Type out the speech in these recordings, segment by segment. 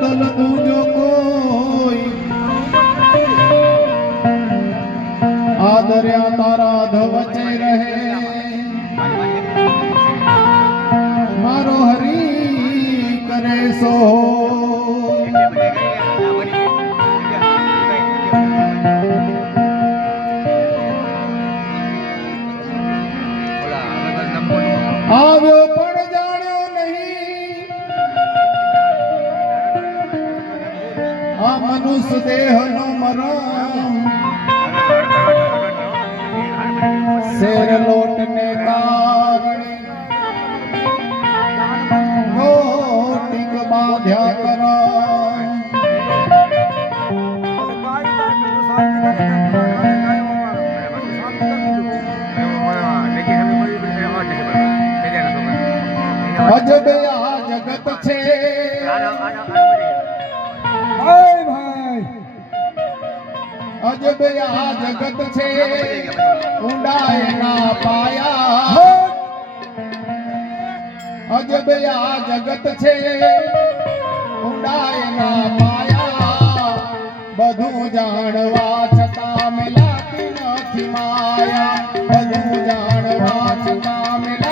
બદલતું જો કોઈ આદર્યા તારા ધવચ દેહનો મરણ. શેર લોટને કારણે લોટિક બાંધ્યા કર અજબે આજ આ જગત છે ઊંડા એના બધું જાણવા છતાં મેલાતી નથી માયા બધું જાણવા છતાં મેલા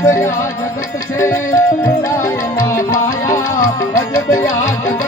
અજબ આ જગત છે માયા અજબ જગત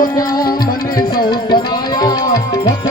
મોટા મને સૌ બનાયા